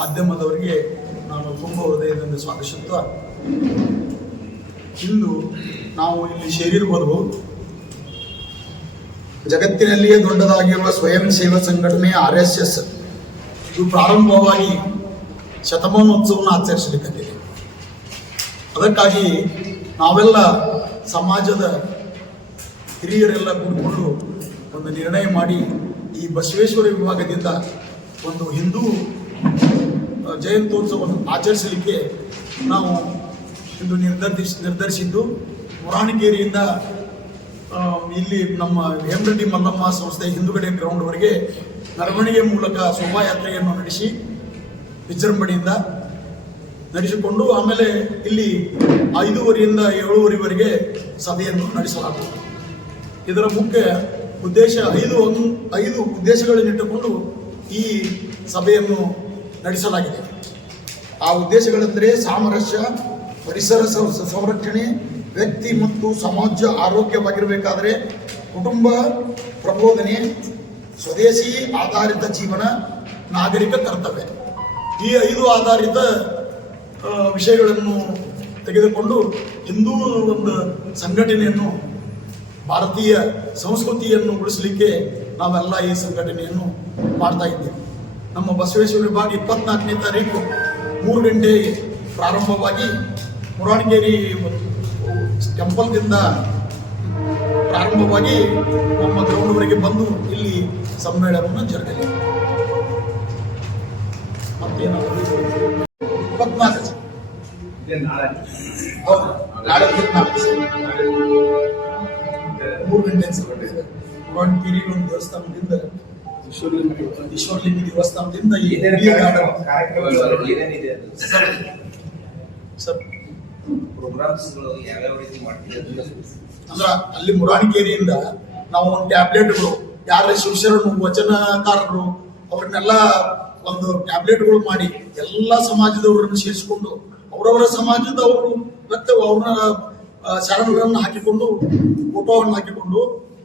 ಮಾಧ್ಯಮದವರಿಗೆ ನಾನು ತುಂಬ ಹೃದಯದಿಂದ ಸ್ವಾಗತಿಸುತ್ತಾ, ಇಂದು ನಾವು ಇಲ್ಲಿ ಸೇರಿರುವುದು ಜಗತ್ತಿನಲ್ಲಿಯೇ ದೊಡ್ಡದಾಗಿರುವ ಸ್ವಯಂ ಸೇವಾ ಸಂಘಟನೆ RSS ಇದು ಪ್ರಾರಂಭವಾಗಿ ಶತಮಾನೋತ್ಸವವನ್ನು ಆಚರಿಸಲಿಕ್ಕಾಗಿದೆ. ಅದಕ್ಕಾಗಿ ನಾವೆಲ್ಲ ಸಮಾಜದ ಹಿರಿಯರೆಲ್ಲ ಕೂಡಿಕೊಂಡು ಒಂದು ನಿರ್ಣಯ ಮಾಡಿ ಈ ಬಸವೇಶ್ವರ ವಿಭಾಗದಿಂದ ಒಂದು ಹಿಂದೂ ಜಯಂತ್ಯೋತ್ಸವವನ್ನು ಆಚರಿಸಲಿಕ್ಕೆ ನಾವು ಇಂದು ನಿರ್ಧರಿಸಿದ್ದು. ಮುರಾಣಿಗೇರಿಯಿಂದ ಇಲ್ಲಿ ನಮ್ಮ ಹೇಮರೆಡ್ಡಿ ಮಲ್ಲಮ್ಮ ಸಂಸ್ಥೆ ಹಿಂದುಗಡೆ ಗ್ರೌಂಡ್ವರೆಗೆ ಮೆರವಣಿಗೆ ಮೂಲಕ ಶೋಭಾಯಾತ್ರೆಯನ್ನು ನಡೆಸಿ ವಿಜೃಂಭಣೆಯಿಂದ ನಡೆಸಿಕೊಂಡು ಆಮೇಲೆ ಇಲ್ಲಿ 5:30ರಿಂದ 7:30ವರೆಗೆ ಸಭೆಯನ್ನು ನಡೆಸಲಾಗುತ್ತದೆ. ಇದರ ಮುಖ್ಯ ಉದ್ದೇಶ ಐದು ಉದ್ದೇಶಗಳನ್ನಿಟ್ಟುಕೊಂಡು ಈ ಸಭೆಯನ್ನು ನಡೆಸಲಾಗಿದೆ. ಆ ಉದ್ದೇಶಗಳೆಂದರೆ ಸಾಮರಸ್ಯ, ಪರಿಸರ ಸಂರಕ್ಷಣೆ, ವ್ಯಕ್ತಿ ಮತ್ತು ಸಮಾಜ ಆರೋಗ್ಯವಾಗಿರಬೇಕಾದರೆ ಕುಟುಂಬ ಪ್ರಬೋಧನೆ, ಸ್ವದೇಶಿ ಆಧಾರಿತ ಜೀವನ, ನಾಗರಿಕ ಕರ್ತವ್ಯ. ಈ 5 ಆಧಾರಿತ ವಿಷಯಗಳನ್ನು ತೆಗೆದುಕೊಂಡು ಹಿಂದೂ ಒಂದು ಸಂಘಟನೆಯನ್ನು, ಭಾರತೀಯ ಸಂಸ್ಕೃತಿಯನ್ನು ಉಳಿಸಲಿಕ್ಕೆ ನಾವೆಲ್ಲ ಈ ಸಂಘಟನೆಯನ್ನು ಮಾಡ್ತಾ ಇದ್ದೇವೆ. ನಮ್ಮ ಬಸವೇಶ್ವರ ವಿಭಾಗ 24ನೇ ತಾರೀಕು 3 ಗಂಟೆಗೆ ಪ್ರಾರಂಭವಾಗಿ ಮುರಾಣಿಗೇರಿ ಟೆಂಪಲ್ದಿಂದ ಪ್ರಾರಂಭವಾಗಿ ನಮ್ಮ ಗ್ರೌಂಡ್ವರೆಗೆ ಬಂದು ಇಲ್ಲಿ ಸಮ್ಮೇಳನವನ್ನು ಜರುಗಲಿ. ಮತ್ತೇನಾದರೂ 24 ಹೌದು, ನಾಳೆ 3 ಗಂಟೆ ಸಭೆ ಮುರಾಣಿಗೇರಿ ಒಂದು ದೇವಸ್ಥಾನದಿಂದ ಈಶ್ವರಲಿಂಗ ದೇವಸ್ಥಾನದಿಂದ ಅಂದ್ರ ಅಲ್ಲಿ ಮುರಾಣಿಗೇರಿಯಿಂದ ನಾವು ಒಂದು ಟ್ಯಾಬ್ಲೆಟ್ಗಳು, ಯಾರ ಶಿವಶರಣರು ವಚನಕಾರರು ಅವ್ರನ್ನೆಲ್ಲ ಒಂದು ಟ್ಯಾಬ್ಲೆಟ್ಗಳು ಮಾಡಿ ಎಲ್ಲ ಸಮಾಜದವರನ್ನು ಸೇರಿಸಿಕೊಂಡು ಅವರವರ ಸಮಾಜದವರು ಮತ್ತೆ ಅವ್ರನ್ನ ಶರಣಗಳನ್ನು ಹಾಕಿಕೊಂಡು ಫೋಟೋವನ್ನು ಹಾಕಿಕೊಂಡು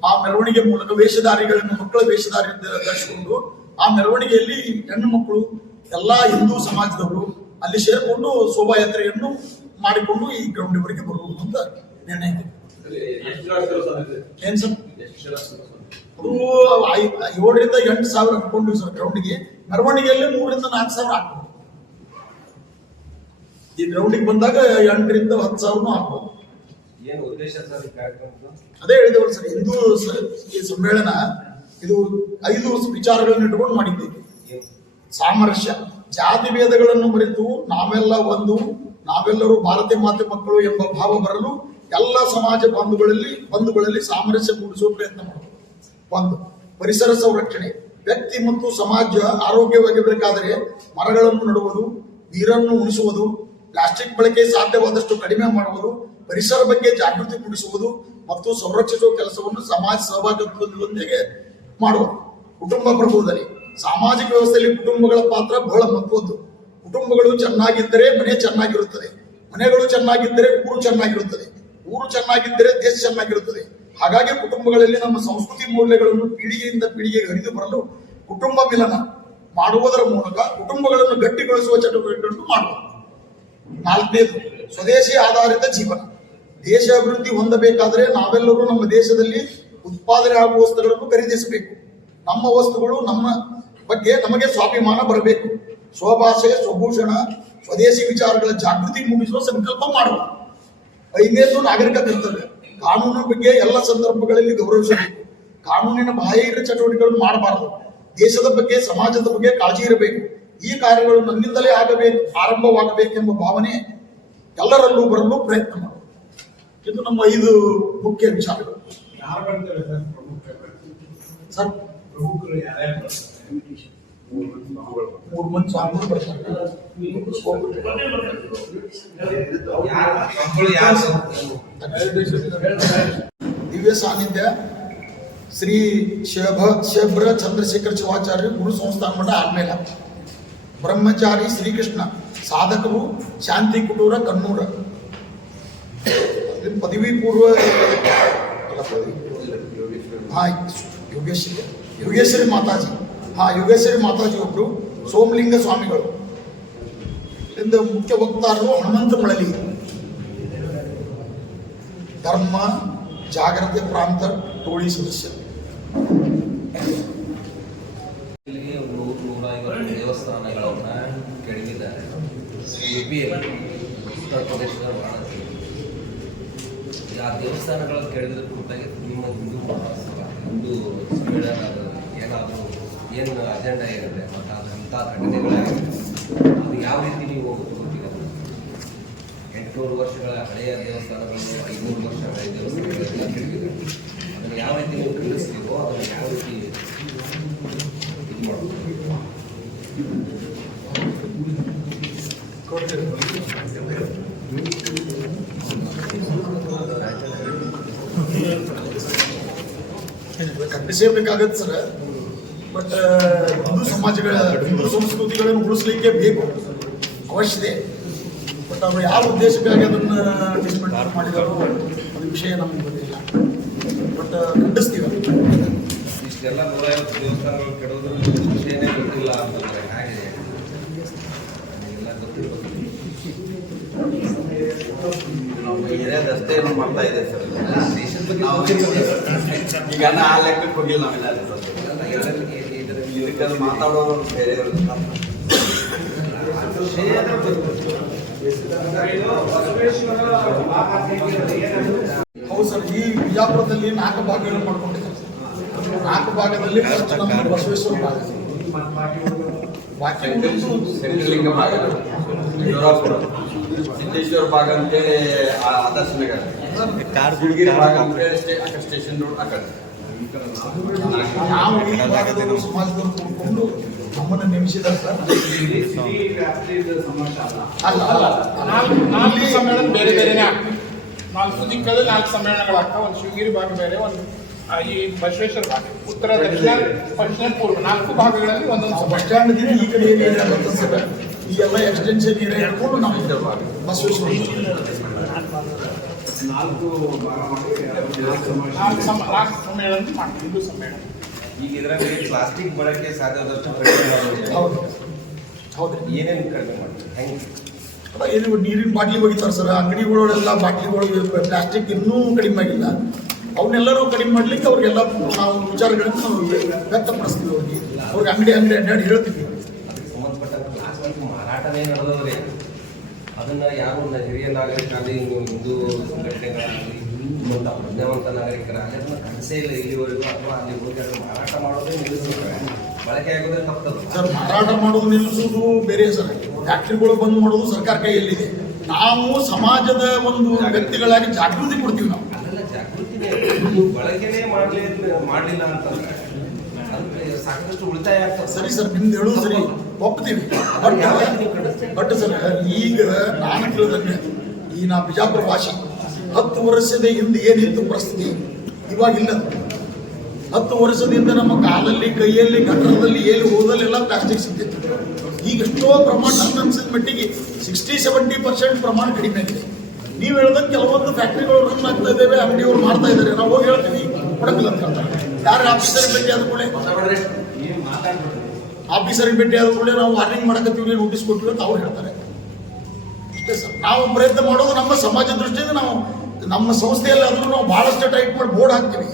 ಆ ಮೆರವಣಿಗೆ ಮೂಲಕ ವೇಷಧಾರಿಗಳನ್ನು, ಮಕ್ಕಳ ವೇಷಧಾರಿ ಧರಿಸಿಕೊಂಡು ಆ ಮೆರವಣಿಗೆಯಲ್ಲಿ ಹೆಣ್ಣು ಮಕ್ಕಳು ಎಲ್ಲ ಹಿಂದೂ ಸಮಾಜದವರು ಅಲ್ಲಿ ಸೇರಿಕೊಂಡು ಶೋಭಾಯಾತ್ರೆಯನ್ನು ಮಾಡಿಕೊಂಡು ಈ ಗ್ರೌಂಡ್ವರೆಗೆ ಬರುವುದು ಅಂತ ನಿರ್ಣಯ. ಏನ್ ಸರ್, ಅದು 7ರಿಂದ 8 ಸಾವಿರ ಅನ್ಕೊಂಡ್ವಿ ಸರ್ ಗ್ರೌಂಡಿಗೆ. ಮೆರವಣಿಗೆಯಲ್ಲಿ 3ರಿಂದ 4 ಸಾವಿರ ಹಾಕ್ಬೋದು. ಈ ಗ್ರೌಂಡಿಗೆ ಬಂದಾಗ 8ರಿಂದ 10 ಸಾವಿರನೂ ಹಾಕ್ಬೋದು. ಅದೇ ಹೇಳಿದವರು ಸರ್, ಹಿಂದೂ ಈ ಸಮ್ಮೇಳನ ಇದು 5 ವಿಚಾರಗಳನ್ನು ಇಟ್ಟುಕೊಂಡು ಮಾಡಿದ್ದೇವೆ. ಸಾಮರಸ್ಯ, ಜಾತಿ ಭೇದಗಳನ್ನು ಮರೆತು ನಾವೆಲ್ಲ ಒಂದು, ನಾವೆಲ್ಲರೂ ಭಾರತೀಯ ಮಾತೆ ಮಕ್ಕಳು ಎಂಬ ಭಾವ ಬರಲು ಎಲ್ಲ ಸಮಾಜ ಬಂಧುಗಳಲ್ಲಿ ಸಾಮರಸ್ಯ ಮೂಡಿಸುವ ಪ್ರಯತ್ನ ಮಾಡುವುದು. 1. ಪರಿಸರ ಸಂರಕ್ಷಣೆ, ವ್ಯಕ್ತಿ ಮತ್ತು ಸಮಾಜ ಆರೋಗ್ಯವಾಗಿರಬೇಕಾದರೆ ಮರಗಳನ್ನು ನೆಡುವುದು, ನೀರನ್ನು ಉಳಿಸುವುದು, ಪ್ಲಾಸ್ಟಿಕ್ ಬಳಕೆ ಸಾಧ್ಯವಾದಷ್ಟು ಕಡಿಮೆ ಮಾಡುವುದು, ಪರಿಸರ ಬಗ್ಗೆ ಜಾಗೃತಿ ಮೂಡಿಸುವುದು ಮತ್ತು ಸಂರಕ್ಷಿಸುವ ಕೆಲಸವನ್ನು ಸಮಾಜ ಸಹಭಾಗಿತ್ವದೊಂದಿಗೆ ಮಾಡುವುದು. ಕುಟುಂಬ ಪ್ರಬೋಧನೆ, ಸಾಮಾಜಿಕ ವ್ಯವಸ್ಥೆಯಲ್ಲಿ ಕುಟುಂಬಗಳ ಪಾತ್ರ ಬಹಳ ಮಹತ್ವದ್ದು. ಕುಟುಂಬಗಳು ಚೆನ್ನಾಗಿದ್ದರೆ ಮನೆ ಚೆನ್ನಾಗಿರುತ್ತದೆ, ಮನೆಗಳು ಚೆನ್ನಾಗಿದ್ದರೆ ಊರು ಚೆನ್ನಾಗಿರುತ್ತದೆ, ಊರು ಚೆನ್ನಾಗಿದ್ದರೆ ದೇಶ ಚೆನ್ನಾಗಿರುತ್ತದೆ. ಹಾಗಾಗಿ ಕುಟುಂಬಗಳಲ್ಲಿ ನಮ್ಮ ಸಂಸ್ಕೃತಿ ಮೌಲ್ಯಗಳನ್ನು ಪೀಳಿಗೆಯಿಂದ ಪೀಳಿಗೆಗೆ ಹರಿದು ಬರಲು ಕುಟುಂಬ ಮಿಲನ ಮಾಡುವುದರ ಮೂಲಕ ಕುಟುಂಬಗಳನ್ನು ಗಟ್ಟಿಗೊಳಿಸುವ ಚಟುವಟಿಕೆಗಳನ್ನು ಮಾಡುವುದು. 4ನೇದು ಸ್ವದೇಶಿ ಆಧಾರಿತ ಜೀವನ. ದೇಶ ಅಭಿವೃದ್ಧಿ ಹೊಂದಬೇಕಾದರೆ ನಾವೆಲ್ಲರೂ ನಮ್ಮ ದೇಶದಲ್ಲಿ ಉತ್ಪಾದನೆ ಆಗುವ ವಸ್ತುಗಳನ್ನು ಖರೀದಿಸಬೇಕು. ನಮ್ಮ ವಸ್ತುಗಳು ನಮ್ಮ ಬಗ್ಗೆ ನಮಗೆ ಸ್ವಾಭಿಮಾನ ಬರಬೇಕು. ಸ್ವಭಾಷೆ, ಸ್ವಭೂಷಣ, ಸ್ವದೇಶಿ ವಿಚಾರಗಳ ಜಾಗೃತಿ ಮೂಡಿಸುವ ಸಂಕಲ್ಪ ಮಾಡುವ. 5ನೇದು ನಾಗರಿಕ ಕರ್ತವ್ಯ. ಕಾನೂನಿನ ಬಗ್ಗೆ ಎಲ್ಲ ಸಂದರ್ಭಗಳಲ್ಲಿ ಗೌರವಿಸಬೇಕು. ಕಾನೂನಿನ ಬಾಹಿರ ಚಟುವಟಿಕೆಗಳನ್ನು ಮಾಡಬಾರದು. ದೇಶದ ಬಗ್ಗೆ, ಸಮಾಜದ ಬಗ್ಗೆ ಕಾಳಜಿ ಇರಬೇಕು. ಈ ಕಾರ್ಯಗಳು ನನ್ನಿಂದಲೇ ಆರಂಭವಾಗಬೇಕೆಂಬ ಭಾವನೆ ಎಲ್ಲರಲ್ಲೂ ಬರಲು ಪ್ರಯತ್ನ ಮಾಡುವುದು. ಇದು ನಮ್ಮ 5 ಮುಖ್ಯ ವಿಚಾರಗಳು. ಸರ್, ಪ್ರಮುಖರು ಯಾರ್ಯಾರು? 3 ಮಂದಿ ಸ್ವಾಮಿಗಳು ಬರ್ತಾರೆ. ದಿವ್ಯ ಸಾನ್ನಿಧ್ಯ ಶ್ರೀ ಶೇಬ್ರ ಚಂದ್ರಶೇಖರ ಶಿವಾಚಾರ್ಯ ಗುರು ಸಂಸ್ಥಾನ ಮಠ ಆದ್ಮೇಲೆ ಬ್ರಹ್ಮಚಾರಿ ಶ್ರೀಕೃಷ್ಣ ಸಾಧಕರು ಶಾಂತಿ ಕುಟೂರ ಕಣ್ಣೂರ ಪದವಿ ಪೂರ್ವ ಯೋಗೇಶ್ವರಿ ಮಾತಾಜಿ ಯೋಗೇಶ್ವರಿ ಮಾತಾಜಿ ಒಬ್ರು, ಸೋಮಲಿಂಗ ಸ್ವಾಮಿಗಳು ಎಂದು ಮುಖ್ಯ ವಕ್ತಾರರು ಹನುಮಂತ ಮಳಲಿ, ಧರ್ಮ ಜಾಗೃತಿ ಪ್ರಾಂತ ಟೋಳಿ ಸದಸ್ಯರು. ಇಲ್ಲಿಗೆ 100-150 ದೇವಸ್ಥಾನಗಳನ್ನ ಕೆಡವಿದ್ದಾರೆ. ಉತ್ತರ ಪ್ರದೇಶದ ಆ ದೇವಸ್ಥಾನಗಳನ್ನು ಕೆಡವಿದ ಕುರಿತಾಗಿ ನಿಮ್ಮ ಹಿಂದೂ ಮಹಾಸಭಾ ಹಿಂದೂ ಸಮ್ಮೇಳನ ಏನಾದರೂ ಏನು ಅಜೆಂಡಾ ಇರುತ್ತೆ ಮತ್ತು ಅಂಥ ಘಟನೆಗಳಾಗಿದೆ, ಅದು ಯಾವ ರೀತಿ ನೀವು ಗೊತ್ತಿಲ್ಲ. 800 ವರ್ಷಗಳ ಹಳೆಯ ದೇವಸ್ಥಾನಗಳನ್ನು 500 ವರ್ಷ ಹಳೆಯ ದೇವಸ್ಥಾನಗಳೆಲ್ಲ ಕೆಡವಿದ್ದಾರೆ. ಅದನ್ನು ಯಾವ ರೀತಿ ನೀವು ಖಂಡಿಸ್ತೀವೋ ಅದನ್ನು ಯಾವ ರೀತಿ ಇದು ಮಾಡ್ತೀವಿ. ಖಂಡಿಸಬೇಕಾಗತ್ತೆ ಸರ್. ಬಟ್ ಹಿಂದೂ ಸಮಾಜಗಳ ಹಿಂದೂ ಸಂಸ್ಕೃತಿಗಳನ್ನು ಉಳಿಸ್ಲಿಕ್ಕೆ ಬೇಕು, ಅವಶ್ಯತೆ. ಬಟ್ ಅವರು ಯಾವ ಉದ್ದೇಶಕ್ಕಾಗಿ ಅದನ್ನು ಡಿಸ್ಮೆಂಟಲ್ ಮಾಡಿದಾರೋ ಅದು ವಿಷಯ ನಮಗೆ ಗೊತ್ತಿಲ್ಲ. ಬಟ್ ಖಂಡಿಸ್ತೀವಿ. ಇಷ್ಟೆಲ್ಲ 150 ದೇವಸ್ಥಾನಗಳು ಕೆಡೋದ್ರ ವಿಷಯನೇ ಗೊತ್ತಿಲ್ಲ ಅಂತಂದ್ರೆ ಹಾಗೆ ಎಲ್ಲ ಗೊತ್ತಿಲ್ಲ. ನಾವು ಏರಿಯಾದಷ್ಟೇ ಮಾಡ್ತಾ ಇದೆ ಸರ್. ದೇಶದ ಬಗ್ಗೆ ಈಗ ಆ ಲೆಕ್ಕಕ್ಕೆ ಹೋಗಿಲ್ಲ ನಾವೆಲ್ಲ ಇದಕ್ಕೆ ಮಾತಾಡೋರು ಬೇರೆಯವರು. ಹೌದು ಸರ್. ಈ ಬಿಜಾಪುರದಲ್ಲಿ 4 ಭಾಗಗಳನ್ನು ಮಾಡ್ಕೊಂಡಿದ್ದಾರೆ. 4 ಭಾಗದಲ್ಲಿ ಫಸ್ಟ್ ನಮ್ಮ ಬಸವೇಶ್ವರ ಭಾಗ, ಬಾಕಿ ಸೆಂಟ್ರಲಿಂಗ ಭಾಗ, ಜೋರಾಪುರ, ಸಿದ್ದೇಶ್ವರ ಭಾಗ ಅಂತೇಳಿ ಆದರ್ಶ ನಗರ, ಹುಡುಗಿರಿ ಭಾಗ ಅಂತೇಳಿ ಆ ಕಡೆ ಸ್ಟೇಷನ್ ರೋಡ್ ಆ ಕಡೆ. ನಾವು ಈ ಭಾಗದವರು ಸಮಾಜದವರು ಕೂತ್ಕೊಂಡು ನಮ್ಮನ್ನು ನೇಮಿಸಿದ್ದಾರೆ ಸರ್. ಅಲ್ಲ ಅಲ್ಲ, 4 ಸಮ್ಮೇಳನ ಬೇರೆ ಬೇರೆನೇ ಆಗ್ತದೆ. 4 ದಿಕ್ಕದಲ್ಲಿ 4 ಸಮ್ಮೇಳನಗಳಾಗ್ತವೆ. ಒಂದು ಶಿವಗಿರಿ ಭಾಗ ಬೇರೆ, ಒಂದು ಈ ಬಸವೇಶ್ವರ ಭಾಗ, ಉತ್ತರ, ದಕ್ಷಿಣ, ಪಶ್ಚಿಮ, ಪೂರ್ವ 4 ಭಾಗಗಳಲ್ಲಿ ಒಂದೊಂದು ಬಸ್ ಸ್ಟ್ಯಾಂಡ್ ಈ ಕಡೆ ಏರಿಯಾ ಬರ್ತದೆ ಸರ್. ಈ ಎಲ್ಲ ಎಕ್ಸ್ಟೆನ್ಷನ್ ಏರಿಯಾ ಹಿಡ್ಕೊಂಡು ನಾವು ಬಸವೇಶ್ವರ 4 ಸಮ್ಮೇಳನ ಮಾಡ್ತೀವಿ. ಹಿಂದೂ ಸಮ್ಮೇಳನ ಈಗ ಇದರಲ್ಲಿ ಪ್ಲಾಸ್ಟಿಕ್ ಬಳಕೆ ಸಾಧ್ಯವಾದಷ್ಟು ಕಡಿಮೆ ಮಾಡೋದು. ಹೌದು ಹೌದು. ಏನೇನು ಕಡಿಮೆ ಮಾಡ್ತೀವಿ, ಹೆಂಗೆ? ಇದು ನೀರಿನ ಬಾಟ್ಲಿ ಒಗಿತಾರೆ ಸರ್. ಅಂಗಡಿಗಳೆಲ್ಲ ಬಾಟ್ಲಿಗಳು ಪ್ಲಾಸ್ಟಿಕ್ ಇನ್ನೂ ಕಡಿಮೆ ಆಗಿಲ್ಲ. ಅವನ್ನೆಲ್ಲರೂ ಕಡಿಮೆ ಮಾಡ್ಲಿಕ್ಕೆ ಅವ್ರಿಗೆಲ್ಲ ನಾವು ವಿಚಾರಗಳನ್ನು ನಾವು ವ್ಯಕ್ತಪಡಿಸ್ತೀವಿ. ಅವ್ರಿಗೆ ಅಂಗಡಿ ಅಡ್ಡಾಡಿ ಹೇಳ್ತೀವಿ. ಅದಕ್ಕೆ ಸಂಬಂಧಪಟ್ಟಂತೆ ಪ್ಲಾಸ್ಟಿಕ್ ಮಾರಾಟನೇ ನಡೆದವ್ರೆ. ಅದನ್ನ ಯಾರು ಹಿರಿಯ ನಾಗರಿಕರಾಗಲಿ, ಹಿಂದೂ ಸಂಘಟನೆಗಳಾಗಲಿ, ಮತ್ತು ಪ್ರಜ್ಞಾವಂತ ನಾಗರಿಕರಾಗಲಿ ಅದನ್ನ ಕನಸೇ ಇಲ್ಲ ಇಲ್ಲಿವರೆಗೂ. ಅಥವಾ ಅಲ್ಲಿ ಹೋಗಿ ಅದನ್ನು ಮಾರಾಟ ಮಾಡೋದೇ ನಿಲ್ಲಿಸ್ತಾರೆ, ಬಳಕೆ ಆಗೋದೇ ತಪ್ಪದು ಸರ್. ಮಾರಾಟ ಮಾಡೋದು ನಿಲ್ಲಿಸೋದು ಬೇರೆ ಸರ್. ಫ್ಯಾಕ್ಟ್ರಿಗಳು ಬಂದ್ ಮಾಡೋದು ಸರ್ಕಾರ ಕೈಯಲ್ಲಿದೆ. ನಾವು ಸಮಾಜದ ಒಂದು ವ್ಯಕ್ತಿಗಳಾಗಿ ಜಾಗೃತಿ ಕೊಡ್ತೀವಿ. ನಾವು ಅದೆಲ್ಲ ಜಾಗೃತಿನೇ. ನೀವು ಬಳಕೆನೇ ಮಾಡಲಿಲ್ಲ ಅಂತಂದ್ರೆ ಅದಕ್ಕೆ ಸಾಕಷ್ಟು ಉಳಿತಾಯ ಆಗ್ತದೆ. ಸರಿ ಸರ್, ನಿಮ್ದು ಹೇಳೋದು ಸರಿ, ಒಪ್ತೀವಿ. ಬಟ್ ಸರ್, ಈಗ ನಾನು ತಿಳಿದಂಗೆ ಈ ನಾ ಬಿಜಾಪುರ ವಾಸಿ 10 ವರ್ಷದ ಹಿಂದೆ ಏನಿತ್ತು ಪರಿಸ್ಥಿತಿ ಇವಾಗಿಲ್ಲ. 10 ವರ್ಷದಿಂದ ನಮ್ಮ ಕಾಲಲ್ಲಿ, ಕೈಯಲ್ಲಿ, ಗಟ್ಟರದಲ್ಲಿ, ಎಲ್ಲಿ ಹೋದಲ್ಲೆಲ್ಲ ಪ್ಲಾಸ್ಟಿಕ್ ಸಿಗ್ತಿತ್ತು. ಈಗ ಎಷ್ಟೋ ಪ್ರಮಾಣ ನನ್ನ ಅನ್ಸಿದ ಮಟ್ಟಿಗೆ 60-70% ಪ್ರಮಾಣ ಕಡಿಮೆ ಆಗಿದೆ. ನೀವು ಹೇಳ್ದಂಗೆ ಕೆಲವೊಂದು ಫ್ಯಾಕ್ಟ್ರಿಗಳು ರನ್ ಆಗ್ತಾ ಇದ್ದೇವೆ, ಅಂಗಡಿಯವರು ಮಾಡ್ತಾ ಇದ್ದಾರೆ. ನಾವು ಹೋಗಿ ಹೇಳ್ತೀವಿ ಕೊಡಕ್ಕಿಲ್ಲ ಅಂತ ಹೇಳ್ತಾರೆ. ಯಾರು ಆಫೀಸರಿಗೆ ಭೇಟಿ ಆದ ಕೂಡಲೇ ನಾವು ವಾರ್ನಿಂಗ್ ಮಾಡಕತ್ತೀವಿ, ನೋಟಿಸ್ ಕೊಟ್ಟಿವಿ ಅಂತ ಅವ್ರು ಹೇಳ್ತಾರೆ. ಅಷ್ಟೇ ಸರ್. ನಾವು ಪ್ರಯತ್ನ ಮಾಡೋದು ನಮ್ಮ ಸಮಾಜ ದೃಷ್ಟಿಯಿಂದ. ನಾವು ನಮ್ಮ ಸಂಸ್ಥೆಯಲ್ಲಿ ಆದರೂ ನಾವು ಬಹಳಷ್ಟು ಟೈಟ್ ಮಾಡಿ ಬೋರ್ಡ್ ಹಾಕ್ತೀವಿ.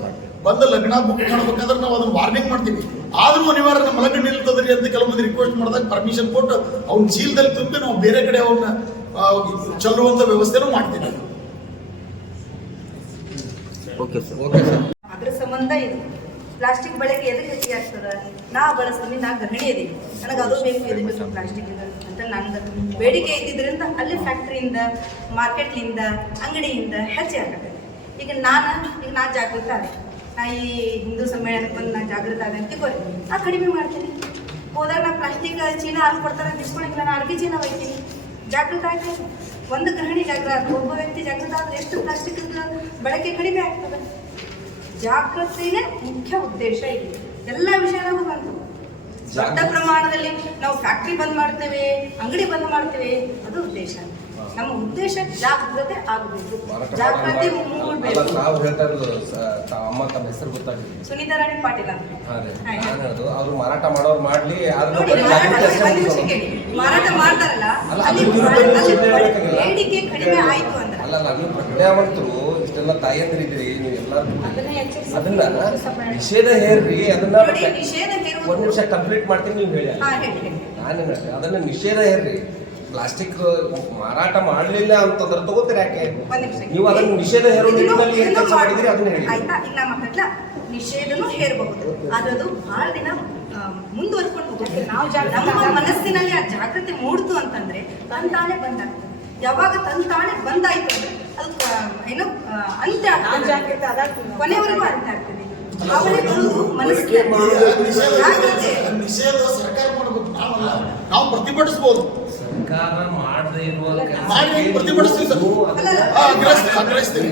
ಬಂದು ಲಗ್ನ ಬುಕ್ ಮಾಡ್ಬೇಕಾದ್ರೆ ನಾವು ಅದನ್ನು ವಾರ್ನಿಂಗ್ ಮಾಡ್ತೀವಿ. ಆದರೂ ಅನಿವಾರ್ಯ ನಮ್ಮ ಲಗ್ನ ನಿಲ್ತದ್ರಿ ಅಂತ ಕೆಲವೊಂದು ರಿಕ್ವೆಸ್ಟ್ ಮಾಡಿದಾಗ ಪರ್ಮಿಷನ್ ಕೊಟ್ಟು ಅವ್ನ ಚೀಲದಲ್ಲಿ ತುಂಬಿ ನಾವು ಬೇರೆ ಕಡೆ ಅವನ್ನ ಚೆಲ್ಲುವಂಥ ವ್ಯವಸ್ಥೆನೂ ಮಾಡ್ತೀವಿ. ಅದ್ರ ಸಂಬಂಧ ಇದು ಪ್ಲಾಸ್ಟಿಕ್ ಬಳಕೆ ಎದಕ್ಕೆ ಹೆಚ್ಚಿಗೆ ಆಗ್ತದೆ? ನಾ ಬಳಸ್ತೀನಿ, ನಾ ಗೃಹಿಣಿ ಇದೀನಿ, ನನಗೆ ಅದು ಬೇಕು, ಇದು ಬೇಕು ಪ್ಲಾಸ್ಟಿಕ್ ಅಂತ ನಂದು ಬೇಡಿಕೆ ಇದ್ದಿದ್ದರಿಂದ ಅಲ್ಲಿ ಫ್ಯಾಕ್ಟ್ರಿಯಿಂದ, ಮಾರ್ಕೆಟ್ಲಿಂದ, ಅಂಗಡಿಯಿಂದ ಹೆಚ್ಚಿಗೆ ಆಗತ್ತೆ. ಈಗ ನಾನು ಜಾಗೃತ ಆದೆ. ನಾ ಈ ಹಿಂದೂ ಸಮ್ಮೇಳನಕ್ಕೆ ಬಂದು ನಾನು ಜಾಗೃತ ಆದೆ ಅಂತ ತಿಳ್ಕೊಳ್ಳಿ, ನಾ ಕಡಿಮೆ ಮಾಡ್ತೀನಿ. ಹೋದಾಗ ನಾ ಪ್ಲಾಸ್ಟಿಕ್ ಚೀಲ ಹಾಲು ಕೊಡ್ತಾರೆ ತಿಳ್ಕೊಳಿಲ್ಲ, ನಾನು ಅರ್ಬಿ ಚೀಲ ಒಯ್ತೀನಿ. ಜಾಗೃತ ಆಗ್ತದೆ. ಒಂದು ಗೃಹಿಣಿ ಜಾಗೃತ, ಒಬ್ಬ ವ್ಯಕ್ತಿ ಜಾಗೃತ ಆದರೆ ಎಷ್ಟು ಪ್ಲಾಸ್ಟಿಕ್ ಬಳಕೆ ಕಡಿಮೆ ಆಗ್ತದೆ. ಜಾಗೃತಿನೇ ಮುಖ್ಯ ಉದ್ದೇಶ ಇದೆ. ಎಲ್ಲ ವಿಷಯದಾಗೂ ಬಂತು. ದೊಡ್ಡ ಪ್ರಮಾಣದಲ್ಲಿ ನಾವು ಫ್ಯಾಕ್ಟ್ರಿ ಬಂದ್ ಮಾಡ್ತೇವೆ, ಅಂಗಡಿ ಬಂದ್ ಮಾಡ್ತೇವೆ, ಅದು ಉದ್ದೇಶ. ನಮ್ಮ ಉದ್ದೇಶ ಜಾಗೃತೆ ಆಗಬೇಕು, ಮಾರಾಟ ಜಾಗೃತಿ ಅಲ್ಲ, ಮೂಡಬೇಕು. ತಾವು ಹೇಳ್ತಾ ಇರೋದು ಅಮ್ಮ ತಮ್ಮ ಹೆಸರು ಗೊತ್ತಾಗಿಲ್ಲ. ಸುನೀತಾ ರಾಣಿ ಪಾಟೀಲ್ ಅಂತ. ಅದೇ ಹಾ, ನಾನು ಹೇಳೋದು ಅವ್ರು ಮಾರಾಟ ಮಾಡೋರು ಮಾಡ್ಲಿ, ಆದ್ರೆ ನೋಡಿ, ಬರೀ ಮಾರಾಟ ಜಾಗೃತಿ ಅಷ್ಟೇ ಒಂದು ನಿಮಿಷ ಮೂಡಿಸೋದು. ಕೇಳಿ. ಮಾರಾಟ ಮಾಡ್ತಾರಲ್ಲ ಅಲ್ಲ, ಅಲ್ಲಿ ಅದು ವಿರುದ್ಧ ನೀವು ಸುಳ್ಳು ಅಲ್ಲಿ ಹೇಳ್ಬೇಕಾಗಿಲ್ಲ. ಬೇಡಿಕೆ ಕಡಿಮೆ ಆಯ್ತು ಅಂದ್ರೆ ಅಲ್ಲ ನೀವು ಪ್ರಜ್ಞಾವಂತರು, ಇಷ್ಟೆಲ್ಲ ತಾಯಂದಿರಿದ್ದೀರಿ ನೀವು ಎಲ್ಲರೂ, ಅದನ್ನ ನಿಷೇಧ ಹೇರ್ರಿ, ಅದನ್ನ ನೋಡಿ, ನಿಷೇಧ ಹೇರುವುದು- ಒಂದ್ ನಿಮಿಷ ಕಂಪ್ಲೀಟ್ ಮಾಡ್ತೀನಿ, ನೀವು ಹೇಳಿ. ಹಾ, ಹೇಳಿ ಹೇಳಿ. ನಾನು ಅದನ್ನ ನಿಷೇಧ ಹೇರ್ರಿ, ಪ್ಲಾಸ್ಟಿಕ್ ಮಾರಾಟ ಮಾಡಲಿಲ್ಲ ಅಂತಂದ್ರೆ ತಗೋತೀರಿ ಯಾಕೆ? ಒಂದ್ ನಿಮಿಷ. ನೀವು ಅದನ್ನ ನಿಷೇಧ ಹೇರೋ ನಿಟ್ಟಿನಲ್ಲಿ ಏನ್ ಇದನ್ನು ಕೆಲಸ ಮಾಡಿದಿರಿ ಅದನ್ನ ಹೇಳಿ. ಆಯ್ತಾ, ಈಗ ನಮ್ಮ ಹತ್ರ ನಿಷೇಧನೂ ಹೇರಬಹುದು, ಆದ್ರೆ ಅದು ಬಹಳ ದಿನ ಮುಂದುವರ್ಕೊಂಡು ಹೋಗುತ್ತೆ. ನಮ್ಮ ಮನಸ್ಸಿನಲ್ಲಿ ಆ ಜಾಗೃತಿ ಮೂಡ್ತು ಅಂತಂದ್ರೆ ತಂತಾನೆ ಬಂದಾಗ್ತದೆ. ಯಾವಾಗ ತಂತಾನೆ ಬಂದಾಯ್ತು ಅಂದ್ರೆ ಅದು ಏನು ಅಂತ್ಯ ಆಗ್ತದೆ, ಕೊನೆವರೆಗೂ ಅಂತ್ಯ ಆಗ್ತದೆ. ಭಾವನೆ ಬರುವುದು ಮನಸ್ಸಿನಲ್ಲಿ ಜಾಗೃತಿ. ನಿಷೇಧ ಸರ್ಕಾರ ಮಾಡಬೇಕು, ನಾವಲ್ಲ. ನಾವು ಪ್ರತಿಭಟಿಸಬಹುದು, ಸರ್ಕಾರ ಮಾಡದೇ ಇರುವ ಮಾಡಿ ಪ್ರತಿಭಟಿಸ್ತೀವಿ ಸರ್. ಆಗ್ರಹಿಸ್ತೀವಿ.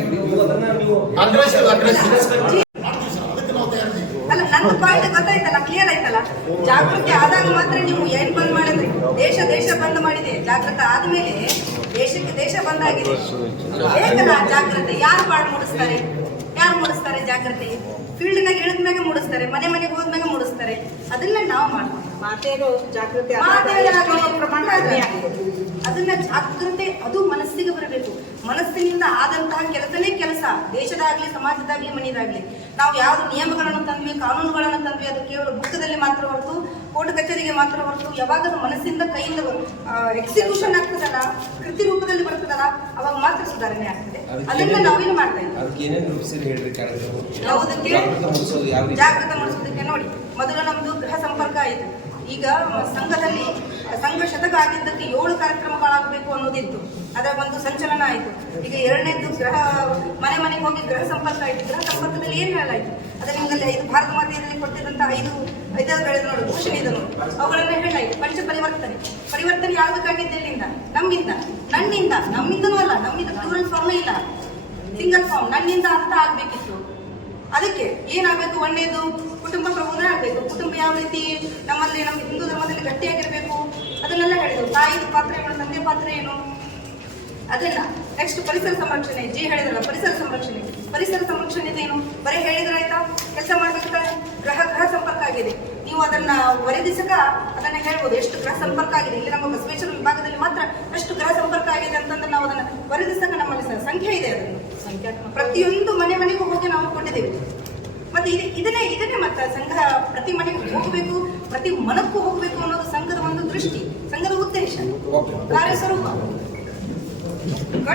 ಮಾಡ್ತೀವಿ ಸರ್, ಅದಕ್ಕೆ ನಾವು ತಯಾರಿದ್ದೀವಿ. ಅಲ್ಲ, ನನ್ನ ಪಾಯಿಂಟ್ ಗೊತ್ತಾಯ್ತಲ್ಲ, ಕ್ಲಿಯರ್ ಆಯ್ತಲ್ಲ. ಜಾಗೃತಿ ಆದಾಗ ಮಾತ್ರ ನೀವು ಏನ್ ಬಂದ್ ಮಾಡಿದ್ರಿ? ದೇಶ ಬಂದ್ ಮಾಡಿದೆ. ಜಾಗೃತ ಆದ್ಮೇಲೆ ದೇಶಕ್ಕೆ ದೇಶ ಬಂದಾಗಿದೆ. ಬೇಕಲ್ಲ ಜಾಗೃತಿ. ಯಾರು ಮೂಡಿಸ್ತಾರೆ ಜಾಗೃತಿ? ಫೀಲ್ಡ್ನಾಗ ಇಳಿದ್ಮ್ಯಾಗ ಮೂಡಿಸ್ತಾರೆ, ಮನೆಗೆ ಹೋದ್ಮ್ಯಾಗ ಮೂಡಿಸ್ತಾರೆ. ಅದನ್ನ ನಾವು ಮಾಡ್ತೀವಿ. ಮಾತೇನು ಜಾಗೃತಿ ಅದನ್ನ ಜಾಗೃತಿ ಅದು ಮನಸ್ಸಿಗೆ ಬರಬೇಕು. ಮನಸ್ಸಿನಿಂದ ಆದಂತಹ ಕೆಲಸ, ದೇಶದಾಗ್ಲಿ, ಸಮಾಜದಾಗ್ಲಿ, ಮನೆಯದಾಗ್ಲಿ. ನಾವು ಯಾವ್ದು ನಿಯಮಗಳನ್ನು ತಂದ್ವಿ, ಕಾನೂನುಗಳನ್ನು ತಂದ್ವಿ, ಅದು ಕೇವಲ ಪುಸ್ತಕದಲ್ಲಿ ಮಾತ್ರ ಹೊರತು, ಕೋರ್ಟ್ ಕಚೇರಿಗೆ ಮಾತ್ರ ಹೊರತು, ಯಾವಾಗ ಅದು ಮನಸ್ಸಿಂದ ಕೈಯಿಂದ ಎಕ್ಸಿಕ್ಯೂಷನ್ ಆಗ್ತದಲ್ಲ, ಕೃತಿ ರೂಪದಲ್ಲಿ ಬರ್ತದಲ್ಲ, ಅವಾಗ ಮಾತ್ರ ಸುಧಾರಣೆ ಆಗ್ತದೆ. ಅದನ್ನ ನಾವೇನು ಮಾಡ್ತಾ ಇದ್ದೀವಿ. ಅದಕ್ಕೆ ಏನೇನು ರೂಪಿಸಿರಿ ಹೇಳ್ರಿ ಕಾರ್ಯಕ್ರಮ? ಯಾವುದಕ್ಕೆ? ಜಾಗೃತ ಮೂಡಿಸೋದು ಯಾವ ರೀತಿ? ಜಾಗೃತ ಮೂಡಿಸೋದಕ್ಕೆ ನೋಡಿ, ಮೊದಲು ನಮ್ದು ಗೃಹ ಸಂಪರ್ಕ ಆಯಿತು. ಈಗ ಸಂಘದಲ್ಲಿ ಸಂಘ ಶತಕ ಆಗಿದ್ದಕ್ಕೆ 7 ಕಾರ್ಯಕ್ರಮಗಳಾಗಬೇಕು ಅನ್ನೋದಿತ್ತು. ಅದರ ಒಂದು ಸಂಚಲನ ಆಯಿತು. ಈಗ 2ನೇದು ಮನೆಗೆ ಹೋಗಿ ಗೃಹ ಸಂಪರ್ಕ ಆಯಿತು. ಗೃಹ ಸಂಪರ್ಕದಲ್ಲಿ ಏನು ಹೇಳಾಯಿತು? ಅದೇ ನಿಮ್ಮಲ್ಲಿ 5 ಭಾರತ ಮಾತೆಯಲ್ಲಿ ಕೊಟ್ಟಿದ್ದಂತಹ 5 ನೋಡಿ, ಘೋಷಣೆ ಇದೆ ನೋಡಿ, ಅವುಗಳನ್ನೇ ಹೇಳಾಯಿತು. ಪಂಚ ಪರಿವರ್ತನೆ ಆಗಬೇಕಾಗಿದ್ದು ಎಲ್ಲಿಂದ? ನಮ್ಮಿಂದನೂ ಅಲ್ಲ, ನಮ್ಮಿಂದ ಪ್ಲೂರಲ್ ಫಾರ್ಮೇ ಇಲ್ಲ, ಸಿಂಗಲ್ ಫಾರ್ಮ್, ನನ್ನಿಂದ ಅಂತ ಆಗ್ಬೇಕಿತ್ತು. ಅದಕ್ಕೆ ಏನಾಗಬೇಕು? 1ನೇದು ಕುಟುಂಬ ಪ್ರಬೋಧನೆ ಆಗಬೇಕು. ಕುಟುಂಬ ಯಾವ ರೀತಿ ನಮ್ಮ ಹಿಂದೂ ಧರ್ಮದಲ್ಲಿ ಗಟ್ಟಿಯಾಗಿರ್ಬೇಕು ಅದನ್ನೆಲ್ಲ ಹೇಳಿದ್ರು. ತಾಯಿಯ ಪಾತ್ರ ಏನು, ತಂದೆ ಪಾತ್ರ ಏನು, ಅದನ್ನ. ನೆಕ್ಸ್ಟ್ ಪರಿಸರ ಸಂರಕ್ಷಣೆ, ಹೇಳಿದ್ರಲ್ಲ ಪರಿಸರ ಸಂರಕ್ಷಣೆ ಏನು? ಬರೀ ಹೇಳಿದ್ರೆ ಆಯ್ತಾ? ಕೆಲಸ ಮಾಡ್ಬೇಕಾದ್ರೆ ಗೃಹ ಸಂಪರ್ಕ ಆಗಿದೆ. ನೀವು ಅದನ್ನ ವರದಿಸಕ ಅದನ್ನ ಹೇಳ್ಬೋದು, ಎಷ್ಟು ಗೃಹ ಸಂಪರ್ಕ ಆಗಿದೆ. ಇಲ್ಲಿ ನಮ್ಮ ಬಸವೇಶ್ವರ ವಿಭಾಗದಲ್ಲಿ ಮಾತ್ರ ಎಷ್ಟು ಗೃಹ ಸಂಪರ್ಕ ಆಗಿದೆ ಅಂತಂದ್ರೆ ನಾವು ಅದನ್ನ ವರದಿಸಕ ನಮ್ಮಲ್ಲಿ ಸಂಖ್ಯೆ ಇದೆ. ಅದನ್ನು ಪ್ರತಿಯೊಂದು ಮನೆಗೂ ಹೋಗಿ ನಾವು ಕೊಟ್ಟಿದ್ದೇವೆ. ಮತ್ತೆ ಇದನ್ನೇ ಮತ್ತೆ ಸಂಘ ಪ್ರತಿ ಮನೆಗೂ ಹೋಗಬೇಕು, ಪ್ರತಿ ಮನಕ್ಕೂ ಹೋಗಬೇಕು ಅನ್ನೋದು ಸಂಘದ ಒಂದು ದೃಷ್ಟಿ, ಸಂಘದ ಉದ್ದೇಶ, ಕಾರ್ಯಸ್ವರೂಪ.